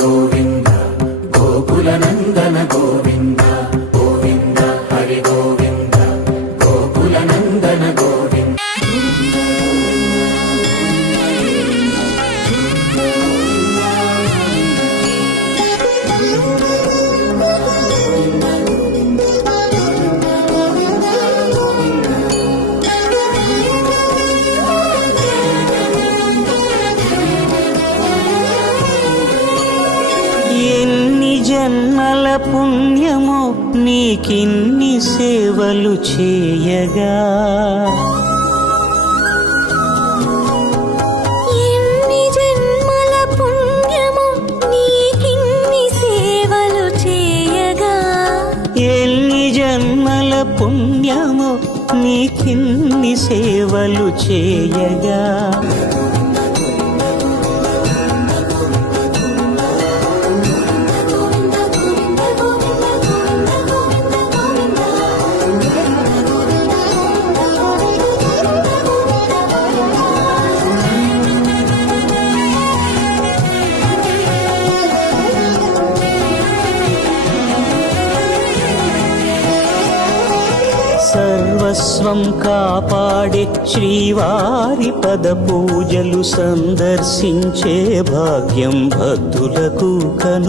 గోవింద గోకుల నందన గోవింద గోవింద హరి గోవింద గోకుల నందన గోవింద. జన్మల పుణ్యము నీకిన్ని సేవలు చేయగా, ఎన్ని జన్మల పుణ్యము నీకిన్ని సేవలు చేయగా, ఎన్ని జన్మల పుణ్యము నీకిన్ని సేవలు చేయగా. సర్వస్వం కాపాడే శ్రీవారి పద పూజలు సందర్శించే భాగ్యం భక్తులకు కను.